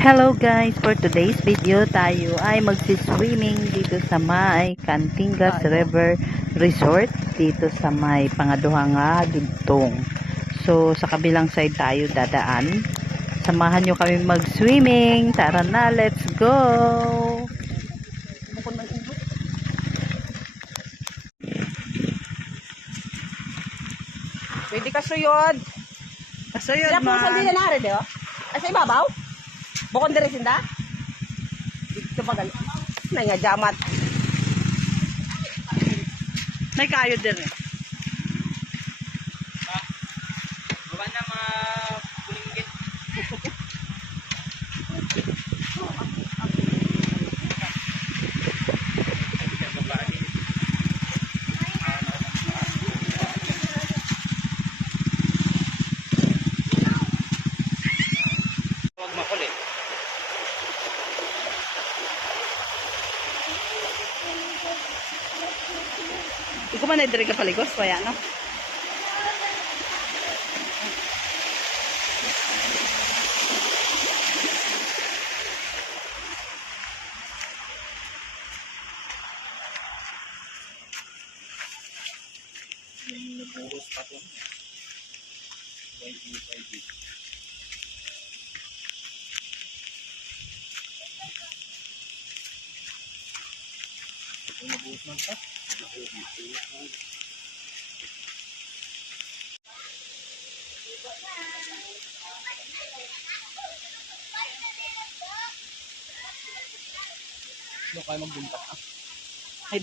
Hello guys, for today's video tayo ay magsiswimming dito sa may Cantingas River Resort dito sa may pangaduhang dugtong. So sa kabilang side tayo dadaan. Samahan nyo kami mag-swimming. Tara na, let's go! Pwede kasuyod. Kasuyod Sila po sa dila na rin, oh. Asa ibabaw? Bukon din sinda? Dito pa gali. Nay nga jamat. May kayo din eh. Baba na mga bulinggit. Huwag makulit. Ikaw man na-diri ka paligos, kaya no? Nabuhos pa ito. Nabuhos man ito. Ano kayo magbuntak ah? Ay,